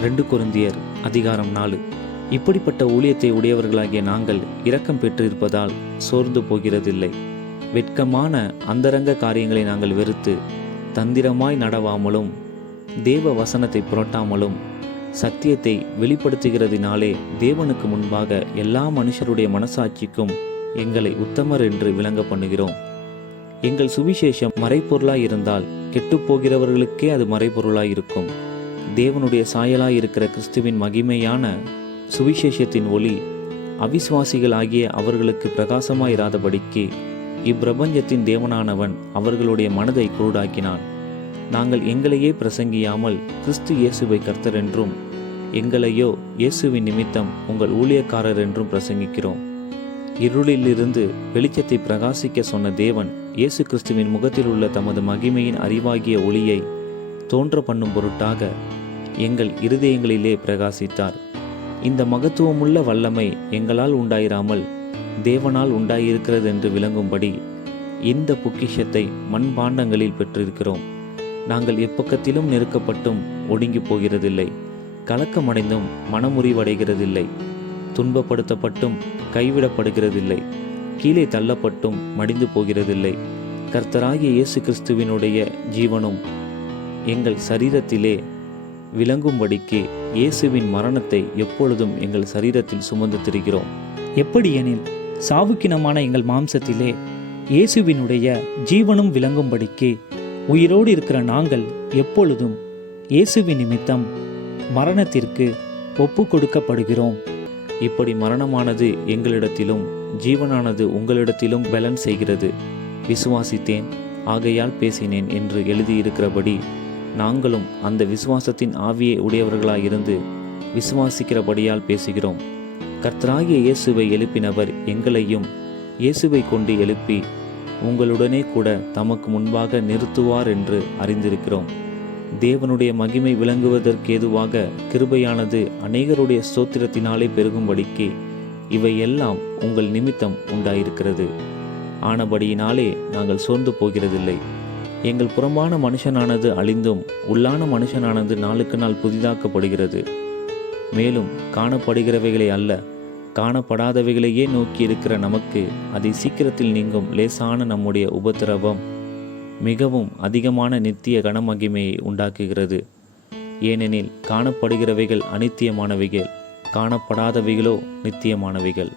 2 கொரிந்தியர் அதிகாரம் 4. இப்படிப்பட்ட ஊழியத்தை உடையவர்களாகிய நாங்கள் இரக்கம் பெற்றிருப்பதால் சோர்ந்து போகிறதில்லை. வெட்கமான அந்தரங்க காரியங்களை நாங்கள் வெறுத்து தந்திரமாய் நடவாமலும் தேவ வசனத்தை புரட்டாமலும் சத்தியத்தை வெளிப்படுத்துகிறதினாலே தேவனுக்கு முன்பாக எல்லா மனுஷருடைய மனசாட்சிக்கும் எங்களை உத்தமர் என்று விளங்க பண்ணுகிறோம். எங்கள் சுவிசேஷம் மறைப்பொருளாய் இருந்தால் கெட்டுப்போகிறவர்களுக்கே அது மறைப்பொருளாய் இருக்கும். தேவனுடைய சாயலாய் இருக்கிற கிறிஸ்துவின் மகிமையான சுவிசேஷத்தின் ஒளி அவிசுவாசிகளாகிய அவர்களுக்கு பிரகாசமாயிராதபடிக்கு இப்பிரபஞ்சத்தின் தேவனானவன் அவர்களுடைய மனதை குருடாக்கினான். நாங்கள் எங்களையே பிரசங்கியாமல் கிறிஸ்து இயேசுவை கர்த்தர் என்றும் எங்களையோ இயேசுவின் நிமித்தம் உங்கள் ஊழியக்காரர் என்றும் பிரசங்கிக்கிறோம். இருளிலிருந்து வெளிச்சத்தை பிரகாசிக்க சொன்ன தேவன் இயேசு கிறிஸ்துவின் முகத்தில் உள்ள தமது மகிமையின் அறிவாகிய ஒளியை தோன்ற பண்ணும் பொருட்டாக எங்கள் இருதயங்களிலே பிரகாசித்தார். இந்த மகத்துவமுள்ள வல்லமை எங்களால் உண்டாயிராமல் தேவனால் உண்டாயிருக்கிறது என்று விளங்கும்படி இந்த பொக்கிஷத்தை மண்பாண்டங்களில் பெற்றிருக்கிறோம். நாங்கள் எப்பக்கத்திலும் நெருக்கப்பட்டும் ஒடுங்கி போகிறதில்லை, கலக்கமடைந்தும் மனமுறிவடைகிறதில்லை, துன்பப்படுத்தப்பட்டும் கைவிடப்படுகிறதில்லை, கீழே தள்ளப்பட்டும் மடிந்து போகிறதில்லை. கர்த்தராகிய இயேசு கிறிஸ்துவினுடைய ஜீவனும் எங்கள் சரீரத்திலே விளங்கும்படிக்கு இயேசுவின் மரணத்தை எப்பொழுதும் எங்கள் சரீரத்தில் சுமந்து திரிகிறோம். எப்படியெனில் சாவுக்கினமான எங்கள் மாம்சத்திலே இயேசுவினுடைய ஜீவனும் விளங்கும்படிக்கு உயிரோடு இருக்கிற நாங்கள் எப்பொழுதும் இயேசுவின் நிமித்தம் மரணத்திற்கு ஒப்பு கொடுக்கப்படுகிறோம். இப்படி மரணமானது எங்களிடத்திலும் ஜீவனானது உங்களிடத்திலும் பலன் செய்கிறது. விசுவாசித்தேன் ஆகையால் பேசினேன் என்று எழுதியிருக்கிறபடி நாங்களும் அந்த விசுவாசத்தின் ஆவியை உடையவர்களாயிருந்து விசுவாசிக்கிறபடியால் பேசுகிறோம். கர்த்தராகிய இயேசுவை எழுப்பினவர் எங்களையும் இயேசுவை கொண்டு எழுப்பி உங்களுடனே கூட தமக்கு முன்பாக நிறுத்துவார் என்று அறிந்திருக்கிறோம். தேவனுடைய மகிமை விளங்குவதற்கேதுவாக கிருபையானது அநேகருடைய ஸ்தோத்திரத்தினாலே பெருகும்படிக்கு இவையெல்லாம் உங்கள் நிமித்தம் உண்டாயிருக்கிறது. ஆனபடியினாலே நாங்கள் சோர்ந்து போகிறதில்லை. எங்கள் புறம்பான மனுஷனானது அழிந்தும் உள்ளான மனுஷனானது நாளுக்கு நாள் புதிதாக்கப்படுகிறது. மேலும் காணப்படுகிறவைகளை அல்ல, காணப்படாதவைகளையே நோக்கி இருக்கிற நமக்கு அதை சீக்கிரத்தில் நீங்கும் லேசான நம்முடைய உபத்திரவம் மிகவும் அதிகமான நித்திய கனமகிமையை உண்டாக்குகிறது. ஏனெனில் காணப்படுகிறவைகள் அநித்தியமானவைகள், காணப்படாதவைகளோ நித்தியமானவைகள்.